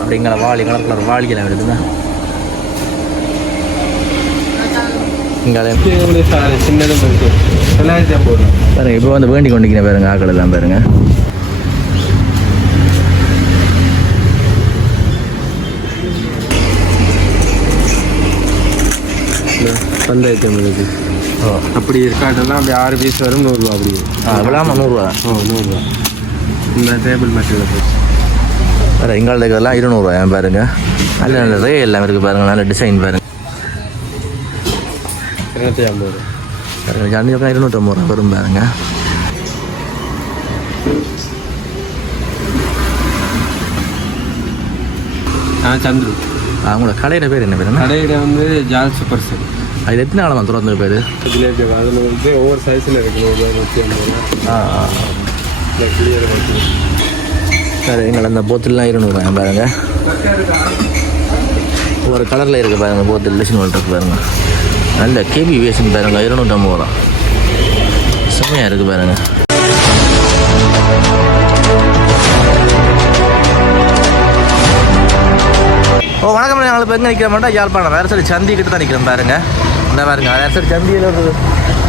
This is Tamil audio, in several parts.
அப்படிங்கிற வாளி கலர் கலர் வாளிக்கெல்லாம் இருக்குதுங்க. சின்னதும் இருக்கு. 950 பாருங்க. இப்போ வந்து வேண்டி கொண்டிருக்கிறேன் பாருங்க. ஆக்கள் எல்லாம் பாருங்க. பந்தாயிரத்தி இருக்கு. ஓ அப்படி இருக்காட்டெல்லாம் அப்படி 6 பீஸ் வரும் 100 ரூபா. அப்படி விழாம 100 ரூபா. 100 ரூபா. இந்த டேபிள் மெட்டீரியல் போச்சு வேறு எங்களுக்கு இதெல்லாம் 200 ரூபா. பாருங்க. நல்ல நல்ல ரே எல்லாம் இருக்குது பாருங்க. நல்ல டிசைன் பாருங்க. 250 ரூபா. பாருங்க. ஜாண்டியோக்கா 250 ரூபா வரும் பாருங்க. சந்துரு. அவங்களோட கடையில் பேர் என்ன பேர்? கடையில் வந்து ஜால் சூப்பர் செல். அது எத்தனை காலமாக திறந்து பேர்? ஜிலேபி அதில் வந்து ஒவ்வொரு சைஸில் இருக்குது. 150 கிளியர் வச்சு சார் எங்களை அந்த போத்திலாம் 200 ரூபா பாருங்க. ஒரு கலரில் இருக்குது பாருங்க. போத்தில் டிசைன் இருக்குது பாருங்க. நல்ல கேபி வேஷன் பாருங்க. 250 ரூபா செம்மையாக இருக்குது பாருங்க. ஓ வணக்கம். நாங்கள் இப்போ எங்கே நிற்கிற மாட்டோம்? யாழ்ப்பாணம் வேறு சரி சந்தி கிட்ட தான் நிற்கிறோம் பாருங்க. இந்த பாருங்க வேறு சரி சந்தியில் ஒரு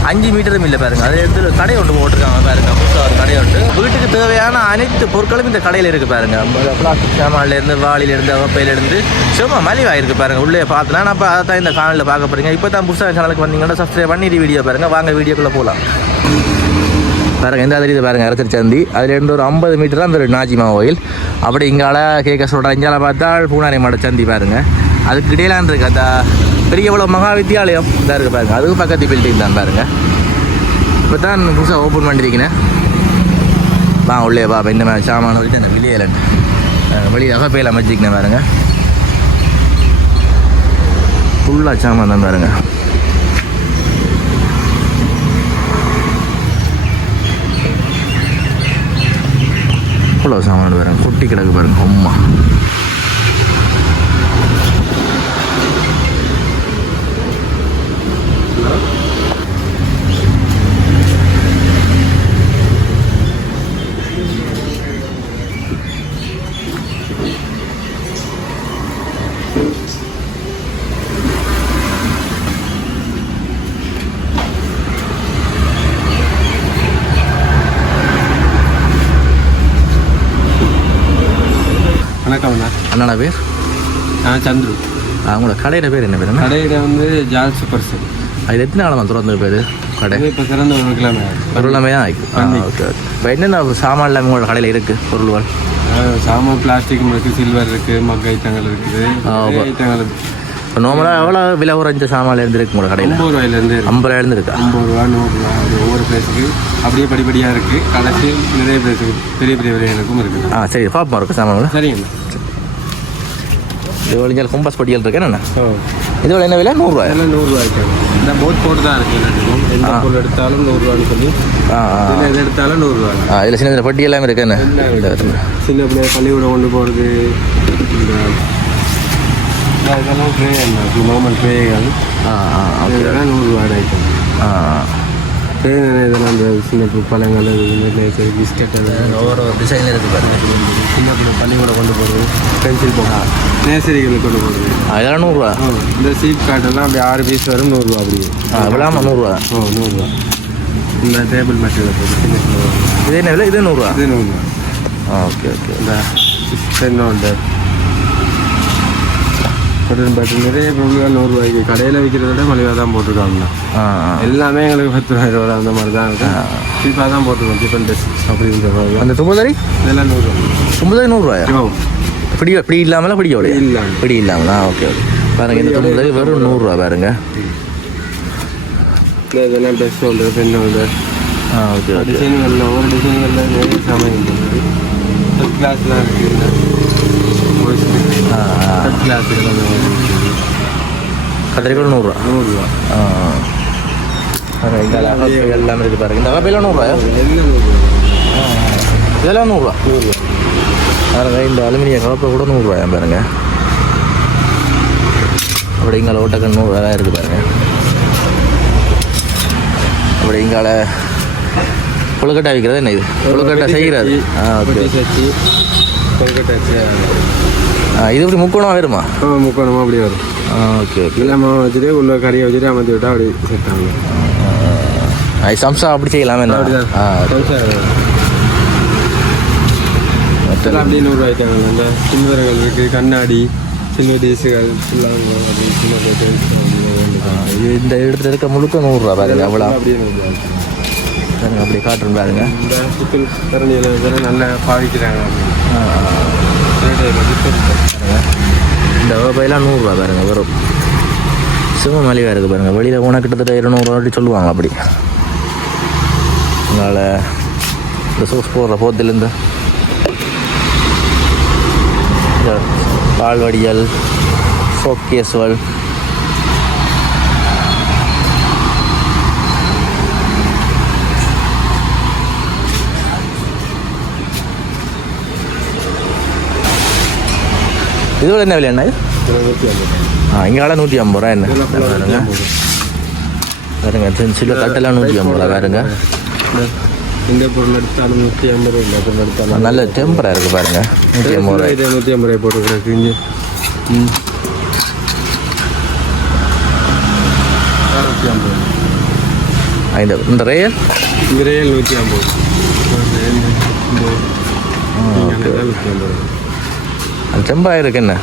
5 மீட்டரும் இல்லை பாருங்க. அது எந்த கடை ஒன்று போட்டிருக்காங்க பாருங்க. புதுசாக ஒரு கடை ஒன்று. வீட்டுக்கு தேவையான அனைத்து பொருட்களும் இந்த கடையில் இருக்குது பாருங்க. பிளாஸ்டிக் சாமான்லேருந்து வாளிலேருந்து வப்பையிலேருந்து சும்மா மலிவாயிருக்கு பாருங்க. உள்ளே பார்த்தனா நான் அப்போ அதை தான் இந்த சேனலில் பார்க்க போகிறீங்க. இப்போ தான் புதுசாக சேனலுக்கு வந்தீங்கன்னா சப்ஸ்கிரைப் பண்ணிட்டு வீடியோ பாருங்கள். வாங்க வீடியோக்குள்ளே போகலாம் பாருங்க. எந்த தெரியுது பாருங்க. அரசர் சந்தி. அதுலேருந்து ஒரு 50 மீட்டர் தான் அந்த நாஜிமா கோயில். அப்படி இங்கால கேட்க சொல்கிற இங்கால பார்த்தா பூனாரி மாட சந்தி பாருங்க. அதுக்கு இடையிலான் இருக்குது அந்த பெரிய எவ்வளோ மகா வித்தியாலயம் இதாக இருக்குது பாருங்க. அதுவும் பக்கத்து பில்டிங் தான் பாருங்க. இப்போ தான் புதுசாக ஓப்பன் பண்ணியிருக்கேன். வா உள்ளே வா. இந்த மாதிரி சாமான வச்சுட்டு அந்த வெளியில் வெளியே வகைப்பையில் அமைச்சிக்கினேன் பாருங்க. ஃபுல்லாக சாமான் தான் பாருங்க. இவ்வளோ சாமான் பாருங்க. குட்டி கிடக்கு பாருங்க. அம்மா அண்ணா பேர் சந்துரு. அவங்களோட கடையில் பேர் என்ன பேர்? கடையில் வந்து ஜால் சூப்பர் செல். அது எத்தனை காலமாக திறந்து பேர் கடை? இப்போ சிறந்த ஒரு கிழமை தான் ஆகிக்கும். Okay okay. இப்போ என்னென்ன சாமான் எல்லாமே உங்களோட கடையில் இருக்குது பொருள்கள்? சாமான் பிளாஸ்டிக் இருக்குது, சில்வர் இருக்குது, மக்க ஐட்டங்கள் இருக்குது, ஐட்டங்கள். இப்போ நார்மலாக எவ்வளோ விலை குறைஞ்ச சாமான்லேருந்து இருக்குது உங்களோட கடையில்? 50 ரூபாயிலேருந்து 50 ரூபாயிலேருந்து இருக்கா? 50 ரூபா 100 ரூபா. ஒவ்வொரு பிளேஸுக்கு அப்படியே படிப்படியாக இருக்குது. கடைசி நிறைய பிளேஸுக்கு பெரிய பெரிய விலைகளுக்கும் இருக்குது. சரி பார்ப்போம் இருக்குது சாமான்கள். சரிங்கண்ணா. இது ஒழிஞ்சால் கும்பாஸ் பொடியல் இருக்கு என்னண்ணா? இது என்ன விலை? 100 ரூபா. எல்லாம் 100 ரூபாய்க்கு. இந்த போட் போட்டு தான் இருக்குது. எந்த பொருள் எடுத்தாலும் 100 ரூபான்னு சொல்லி எது எடுத்தாலும் 100 ரூபா. இதில் சின்ன சின்ன பொட்டி எல்லாமே இருக்கு என்ன? சின்ன பிள்ளை பள்ளிக்கூடம் கொண்டு போகிறது இதெல்லாம் ட்ரே என்ன நார்மல் ட்ரேகள். அதெல்லாம் 100 ரூபா ஐட்டம். ட்ரே இதெல்லாம் இந்த சின்ன பழங்கள் பிஸ்கெட் ஒவ்வொரு டிசைனில் இருக்குது பாருங்க. சின்ன பிள்ளை பள்ளிக்கூடம் கொண்டு போகிறது, பென்சில் போகா நேசரிகளுக்கு கொண்டு போகிறது அதெல்லாம் 100 ரூபா. இந்த சீப் காட்டெல்லாம் அப்படி 6 பீஸ் வரும் 100 ரூபா. அப்படி விழாம 100 ரூபா. 100 ரூபா. இந்த டேபிள் மெட்டீரியல் போட்டு சின்ன சின்ன இது என்ன விலை? இது 100 ரூபா. இது 100 ரூபா. Okay okay. இந்த பெண்ணோட பட்டன் பட்டன் நிறைய பொருள்கள் 100 ரூபாய்க்கு. கடையில் விற்கிறத விட மலிவாக தான் போட்டிருக்காங்கண்ணா. எல்லாமே எங்களுக்கு 10 ரூபாய் அந்த மாதிரி தான் இருக்கும். சீப்பாக தான் போட்டிருக்கோம். டிஃபன் ட்ரெஸ் அப்படின்ற மாதிரி. அந்த தும்பதாரி இதெல்லாம் 100 ரூபா. தும்பதாரி 100 ரூபாயா? பிடி இல்லாமல பிடியோட இல்லாமல் பிடி இல்லாமலா? Okay okay. பாருங்க இந்த தும்பதாரி வெறும் 100 ரூபா பாருங்க. இதெல்லாம் dress holder, pen holder. Okay okay. டிசைன்களில் ஒவ்வொரு டிசைன்களில் நிறைய சாமான் இருக்குது. ஃபஸ்ட் கிளாஸ்லாம் இருக்குது. ஃபஸ்ட் கிளாஸ் கத்திரிக்காய் 100 ரூபா. 100 ரூபா. எல்லாமே இருக்குது பாருங்க. இந்த கப்பையில் 100 ரூபாயா? இதெல்லாம் 100 ரூபா. 100 ரூபா. பாருங்க இந்த அலுமினிய கலப்பை கூட 100 ரூபாயா பாருங்க. அப்படி இங்கால ஓட்டக்கல் 100 ரூபா இருக்குது பாருங்க. அப்படி இங்கால கொழுக்கட்டை விற்கிறது என்ன? இது கொழுக்கட்டை செய்கிறது. ஓகே. கொழுக்கட்டை இது இப்படி முக்கோணமாக வருமா? முக்கோணமாக அப்படி வரும். Okay okay. இல்லை மாவு வச்சுட்டு உள்ள கறியை வச்சுட்டு அமர்த்தி விட்டால் அப்படி செட் ஆகும். அது சம்சா அப்படி செய்யலாமே. அப்படியே 100 ரூபாய் ஆயிட்டாங்க. இந்த சில்வர்கள் இருக்குது, கண்ணாடி, சில்வர் டீஸுகள் ஃபுல்லாக அப்படி இந்த இடத்துல இருக்க முழுக்க 100 ரூபா பாருங்க. அவ்வளோ அப்படியே பாருங்க, அப்படி காட்டுறோம் பாருங்க. இந்த சிக்கல் தரணியில் நல்லா பாவிக்கிறாங்க. இந்த வகையெல்லாம் 100 ரூபா பாருங்க வரும். சும்மா மலிவாக இருக்குது பாருங்க. வெளியில் போனால் கிட்டத்தட்ட 200 ரூபா சொல்லுவாங்க. அப்படி அதனால் இந்த சோஸ் போடுற போத்திலேருந்து பால் வடியல், சோக்கேஸ்வல், இதோட என்ன விலை? என்ன இங்கால 150 ரூபா. என்ன பாருங்க பாருங்க, சில தட்டெல்லாம் 150 ரூபா பாருங்க. இந்த பொருள் எடுத்தாலும் 150 ரூபா. பொருள் எடுத்தாலும் நல்ல டெம்பராக இருக்குது பாருங்க. 150 ரூபாய். 150 ரூபாய் போட்டுக்கிறேன் இங்கே. இந்த ரேயல் 150. அந்த டெம்பராக இருக்கு. என்ன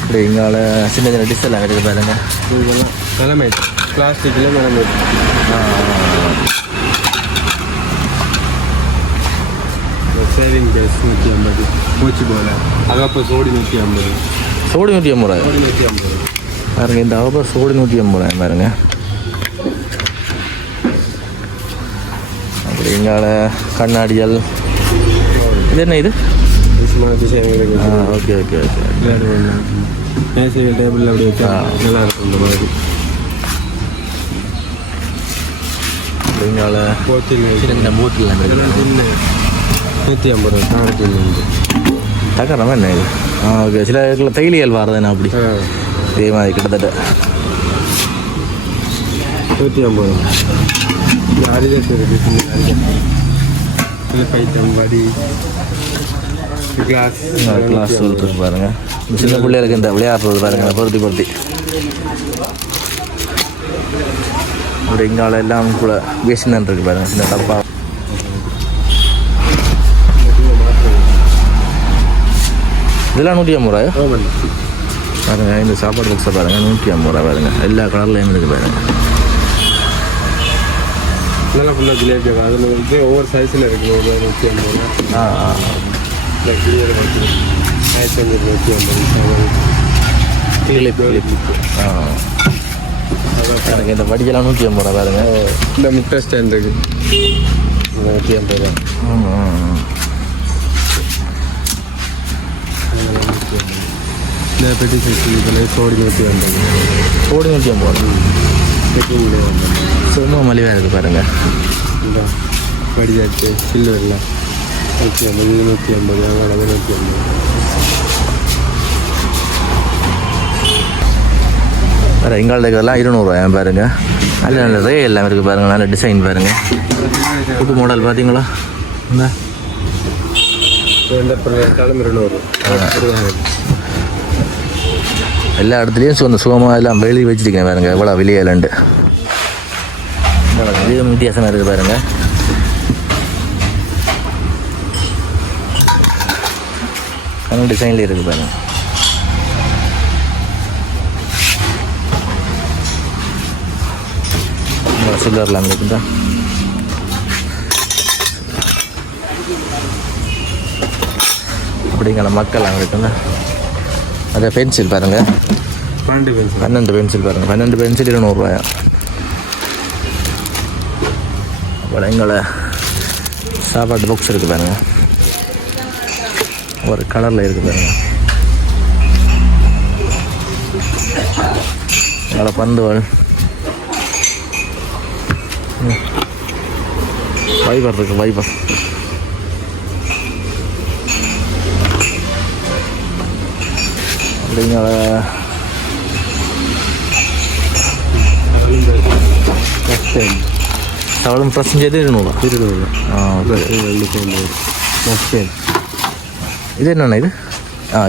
இப்படி இங்கால சின்ன சின்ன டிஷ் எல்லாம் இருக்குது பாருங்க. இதெல்லாம் நிலமேட் பிளாஸ்டிக்கில் நிலமேட். Saving base 150. பூச்சி போல அகப்போ சோடி 150. சோடி 150 ரூபாய். 150 பாருங்க. இந்த அகப்போ சோடி 150 ரூபாய் பாருங்க. அப்படி இங்கால கண்ணாடிகள். இது என்ன? இது டிசைன்களுக்கு. Okay okay okay. மேசைகள் டேபிளில் அப்படி வச்சா நல்லா இருக்கும். இந்த மாதிரி இங்கால போத்தில் சின்ன போத்தில் 150 ரூபா. தக்கறமா என்ன இது? ஓகே. சில இடத்துல தைலியல் வரதுன்னா அப்படி இதே மாதிரி கிட்டத்தட்ட 150 ரூபா. இந்த அரிஜத்து இருக்குது. சின்ன அரிஜத்து பைட்டம் வடி கிளாஸ் சொல்லிட்டு பாருங்க. சின்ன பிள்ளைகளுக்கு இந்த விளையாடுறது பாருங்க. பொருத்தி அப்படி இங்கால எல்லாம் கூட பேசின்னு இருக்கு பாருங்க. இந்த டப்பா இதெல்லாம் 150 ரூபாய் பாருங்க. இந்த சாப்பாடு பாக்ஸை பாருங்க 150 ரூபா பாருங்க. எல்லா கலர்லையும் இருக்குது பாருங்க. இதெல்லாம் ஃபுல்லாக ஜிலேபி. அதில் வந்து ஒவ்வொரு சைஸில் இருக்குது. 150 ரூபா. கிளியர் வந்து 150. எனக்கு இந்த வடியெல்லாம் 150 ரூபா பாருங்க. இந்த முட்டை ஸ்டாண்ட் இருக்குது 150 ரூபா. இந்த பெட்டி சைக்கிள் இதில் சோடி 150. சோடி 150 ரூபா. சும்மா மலிவாக இருக்குது பாருங்க. இந்த வடியாச்சு சில்வரில் 150. 150. அங்கே 150. வேறு எங்கால இருக்கிறதெல்லாம் 200 ரூபாய் பாருங்க. நல்ல நல்ல ரே எல்லாம் இருக்குது பாருங்க. நல்ல டிசைன் பாருங்க. புது மாடல் பார்த்தீங்களா? இந்த எந்த பொருள் எடுத்தாலும் 200. எல்லா இடத்துலையும் அந்த சுகமாக எல்லாம் வெளியே வச்சுருக்கேன் பாருங்க. எவ்வளோ வெளியேலண்டு இதுவும் வித்தியாசமாக இருக்குது பாருங்க. அந்த டிசைன்லேயே இருக்குது பாருங்க. சில்வர்லாம் இருக்குதா? அப்படிங்கிற மக்கள் அங்கே இருக்குங்க. அதே பென்சில் பாருங்க. 12 பென்சில் பாருங்க. 12 பென்சில் 200 ரூபாயா. அப்புறம் எங்களை சாப்பாட்டு பாக்ஸ் இருக்குது பாருங்க. ஒரு கலரில் இருக்குது பாருங்க. எங்களை பந்துவல் வைபர் இருக்குது. வைபர் அப்படிங்கிற சவளம் ப்ரெஸ் ചെയ്ത് 200 200. மஸ்கேட். இது என்னண்ணா இது?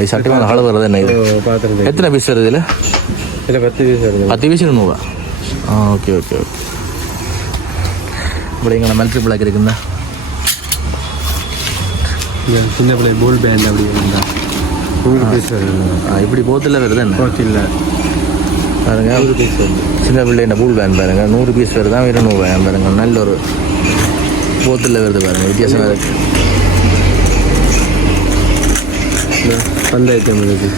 இது சட்டிமான அளவு வருது என்ன இது? பார்த்துருக்கேன். எத்தனை பீஸ் வருது இதில்? இதில் 10 பீஸ் வருது. 10 பீஸ் 200. Okay okay okay. இப்படி எங்களை மல்டி பிளாக் இருக்குண்ணா. சின்ன பிள்ளை போல் பேண்ட் அப்படி இருந்தா 100 பீஸ் வருது. இப்படி போத்தில் வருது என்ன? போத்தில் பாருங்க 100 பீஸ் வருது. சின்ன பிள்ளை என்ன பூல் பேண்ட் பாருங்க 100 பீஸ் வருது தான் 200 பாருங்க. நல்ல ஒரு போத்தில் வருது பாருங்க. வித்தியாசமாக இருக்குது. ஃபண்ட் ஐட்டம் இருக்குது.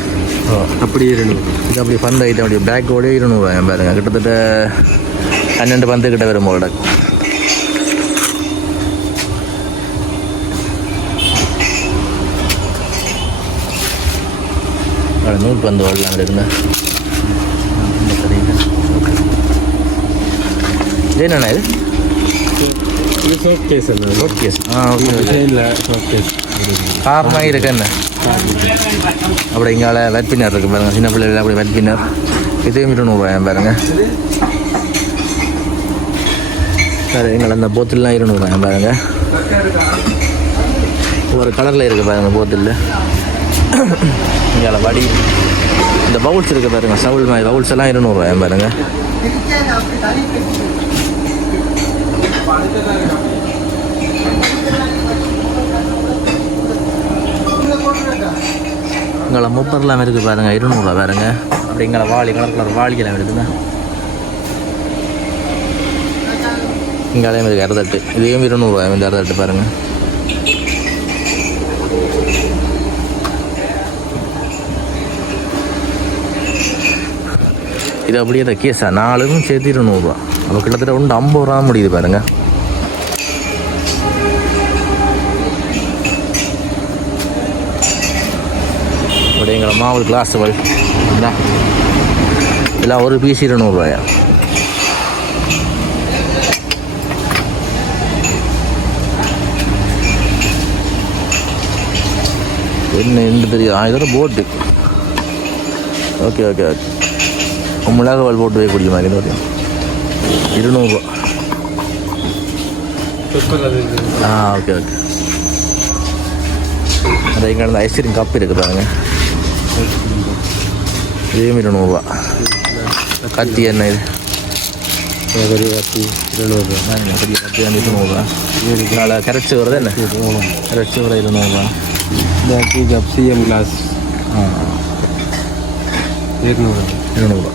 அப்படியே 200. இது அப்படி ஃபண்ட் ஐட்டம் அப்படி பேக்கோடய 200 பாருங்க. கிட்டத்தட்ட 12 பந்து கிட்ட வரும் போல. நூல் பந்து வரலாம் இருக்குண்ணா. இது என்னண்ணா இது? இது சோப் கேஸ் என்ன? Soap case. ஓகே. இல்லை சோப் கேஸ் காரமாக இருக்கு என்ன? அப்படி இங்கால வெட் பின்னர் இருக்குது பாருங்க. சின்ன பிள்ளைகள் அப்படி வெட் பின்னர். இதையும் 200 பாருங்க. வேறு எங்களை அந்த போத்தில்லாம் 200 பாருங்க. ஒரு கலரில் இருக்குது பாருங்க போத்தில். இங்கே வடி இந்த பவுல்ஸ் இருக்குது பாருங்க. சவுல் மாதிரி பவுல்ஸ் எல்லாம் 200 பாருங்க. இங்கே முப்பர்லாம் இருக்குது பாருங்க. 200 பாருங்க. அப்படி இங்கே வாளி கலர் கலர் வாளிக்கெல்லாம் இருக்குதுங்க. இங்கே அதே மாதிரி அறுதட்டு. இதையும் 200 இந்த அறுதட்டு பாருங்க. இது அப்படியே இந்த கேஸா 4ம் சேர்த்து 200. அப்போ கிட்டத்தட்ட 50 ரூபா முடியுது பாருங்க. அப்படியே எங்களை மாவு கிளாஸ் இதெல்லாம் ஒரு பீஸ் 200. என்ன இந்த பெரிய இதோட போட்டு. Okay okay okay. மிளகாவல் போட்டு வைக்கக்கூடிய மாதிரி இந்த 200. Okay okay. அந்த இங்கே அந்த ஐஸ்கிரீம் கப் இருக்குது பாருங்க. இதையும் 200. கத்தி என்ன இது? பெரிய கத்தி 200. பெரிய கத்தி வந்து 200. நாளை கரைச்சி வருது என்ன? கரைச்சி வர 200. இந்த டீ கப் சிஎம் கிளாஸ் 200.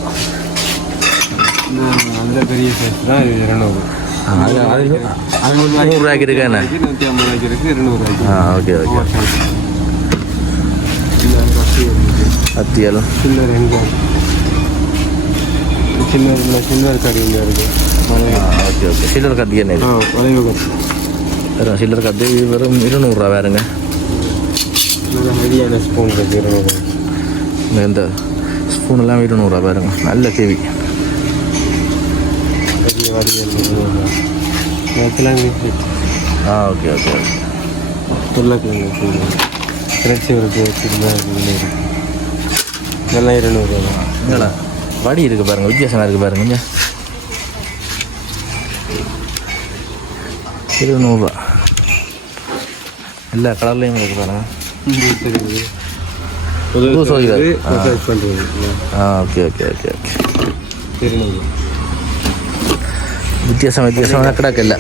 அந்த பெரிய சைஸ் தான் 200. அது 100 ரூபாய்க்கு இருக்கா என்ன? 150 இருக்குது 200. Okay okay. கத்தியாலும் சில்லர் சில்வர் கடி இங்கே இருக்குது. Okay okay. சில்லர் கத்தி என்ன இது? வளைவு கத்தி. சில்லர் கத்தி இது வெறும் 200 வேறுங்க. ஹெவியான ஸ்பூன் இருக்குது 200. இந்த ஸ்பூன் எல்லாம் 200 பாருங்க. நல்ல கேவி. பெரிய வடிவல் 200. Okay okay okay. உருளைக்கிழங்கு திரட்சி இருக்குது. இதெல்லாம் 200 தான். இல்லைடா வடி இருக்குது பாருங்கள். வித்தியாசமாக இருக்குது பாருங்க. கொஞ்சம் 200. எல்லா கலர்லேயும் இருக்குது பாருங்க. Okay okay okay okay. வித்தியாசமாக கிடக்கல.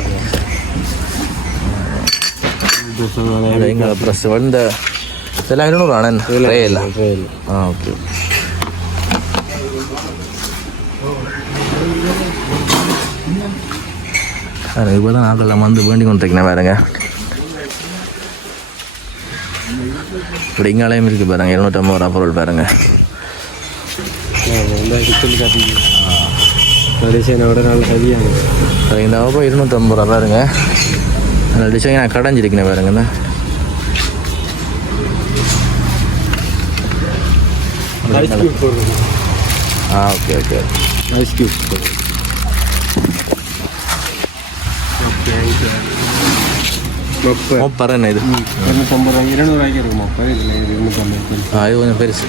எங்களை ப்ரெஸ் இந்த இதெல்லாம் 200 ஆனால் ட்ரே இல்லை. ஓகே. இப்போ தான் நாட்கள் வந்து வேண்டி கொண்டிருக்கேன் பாருங்க. இப்படி இங்காலையும் இருக்குது பாருங்க. 250 ரூபா பொருள் பாருங்க. டிசைனோட நல்ல ஹெவியான இந்த அப்போ 250 ரூபா பாருங்க. அந்த டிசைன் நான் கடைஞ்சிருக்கேன் பாருங்கண்ணா. Okay okay. ஐஸ் கியூப் மொப்பர் என்ன இது? 250 ரூபாய்க்கு இருக்கு மொப்பர். இதில் 250. இது கொஞ்சம் பெருசு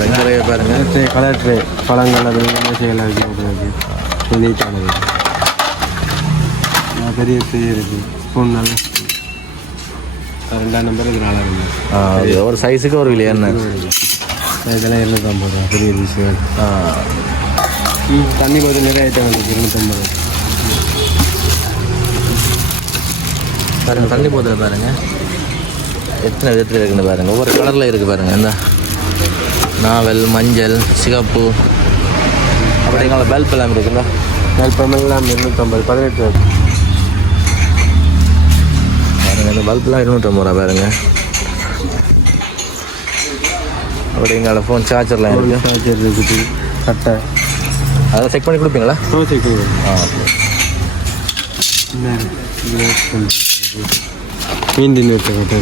பாருங்க. பாருங்க கலர் ட்ரே பழங்கள் அது மேசைகள் வைக்க போடுறது நீட்டானது. பெரிய பெரிய இருக்குது ஸ்பூன். நல்ல 2ஆம் நம்பர் இது 4ஆம் நம்பர். ஒரு சைஸுக்கு ஒரு விலை என்ன? இதெல்லாம் 250 ரூபா பெரிய விஷயம். தண்ணி போது நிறைய ஐட்டம் வந்து 250. பாருங்க தண்ணி போதில் பாருங்க எத்தனை விதத்தில் இருக்குன்னு பாருங்கள். ஒவ்வொரு கலரில் இருக்குது பாருங்கள். இந்த நாவல், மஞ்சள், சிகப்பு அப்படிங்கிற பல்ப் எல்லாம் இருக்குங்களா? பல்ப் எல்லாம் 250, 18 ரூபா பாருங்கள். இந்த பல்ப்லாம் 250 ரூபா பாருங்க. அப்படிங்கிற ஃபோன் சார்ஜர்லாம் இருக்குது. சார்ஜர் இருக்குது, கட்டை அதெல்லாம் செக் பண்ணி கொடுப்பீங்களா? செக் பண்ணி. மீன் கட்டை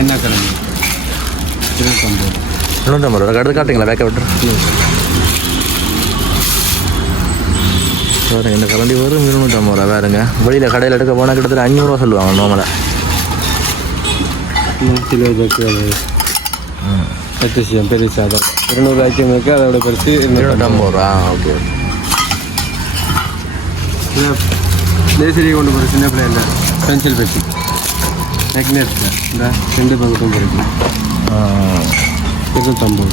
என்ன கிழங்கு 250 ரூபா. அடுத்து காட்டுங்களா? பேக்கை விட்டு பாருங்க. இந்த கரண்டி வரும் 250 ரூபா பாருங்க. வெளியில் கடையில் எடுக்க போனால் கிட்டத்தட்ட 500 ரூபா சொல்லுவாங்க நார்மலாக. கிலோ பெருசு பெருசு அதான் 200 ரூபாய்க்கும் இருக்குது. அதோட பெருசு 250 ரூபா. ஓகே. நேசரியை கொண்டு போகிற சின்ன பிள்ளைல பென்சில் பெட்டி மேக்னெட் இந்த 2 பக்கத்தும் இருக்குது. 250.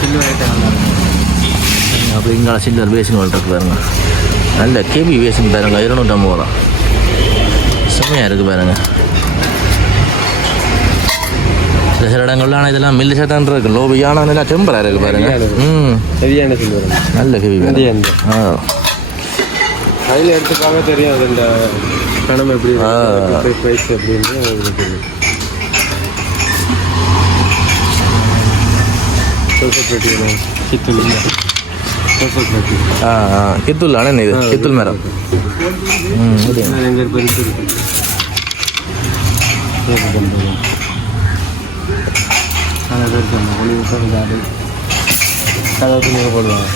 சில்வர் ஐட்டம் அப்படி இங்கே சில்லர் பேசின் இருக்கு பாருங்க. நல்ல கேபி பேசின் பாருங்க 250 ரூபா. செம்மையாக இருக்குது பாருங்க. சில இடங்கள்லாம் ஆனால் இதெல்லாம் மில்லி சட்டம் இருக்குது. லோபியான நல்லா டெம்பராக இருக்குது பாருங்க. ஹெவியான சில்வர் நல்ல ஹெவி பாருங்க. அதில் எடுத்து பார்க்க தெரியும் அது இந்த பணம் எப்படி ப்ரைஸ் எப்படின்னு தெரியும். கித்துல் ஆனால் இது கித்துல் மேரம். எங்கள் பெருசு இருக்கு. போடுவாங்க.